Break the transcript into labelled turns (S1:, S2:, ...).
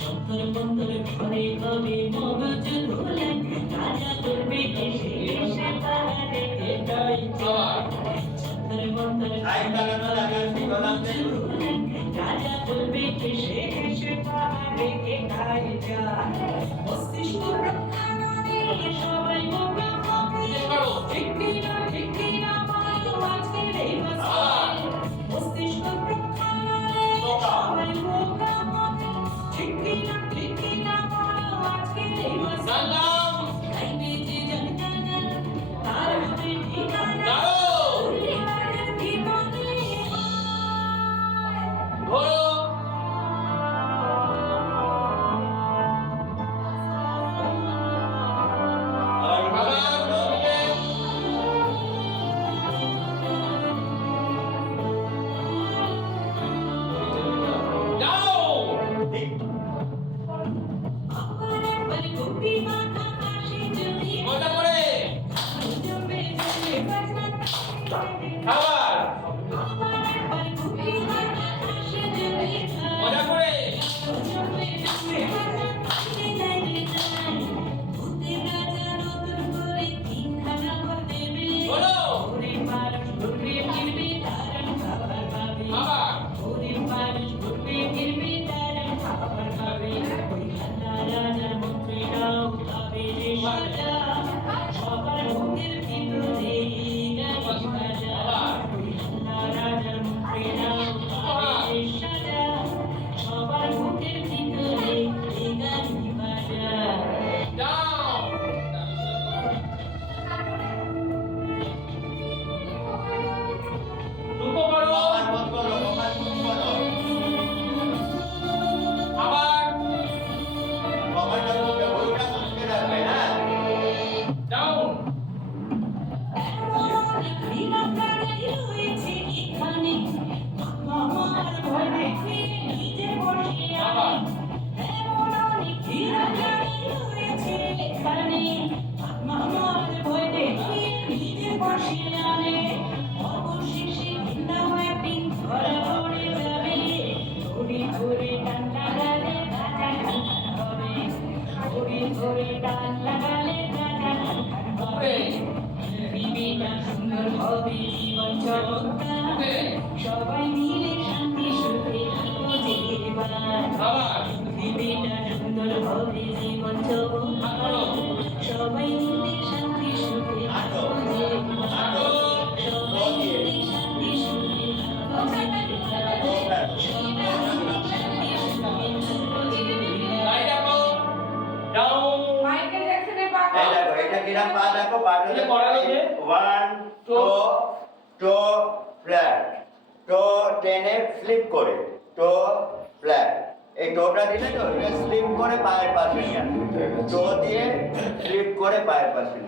S1: ছত্তর পন্তর ঘরে কবে মগজ ধুলে রাজা করবে এসে এসে তারা
S2: রেখে যাই ছত্তর পন্তর
S1: রাজা করবে এসে এসে মস্তিষ্ক 나
S2: খাবার মজা করে
S1: হবে জীবন চমৎকার সবাই মিলে শান্তি সুখে থাকো যে দেবার জীবন চমৎকার
S3: এই ফ্ল্যাট টু টেনে ফ্লিপ করে টু ফ্ল্যাট এই টোটা দিলে তো স্লিপ করে পায়ের পাশে নিয়ে আসবে। দিয়ে স্লিপ করে পায়ের পাশে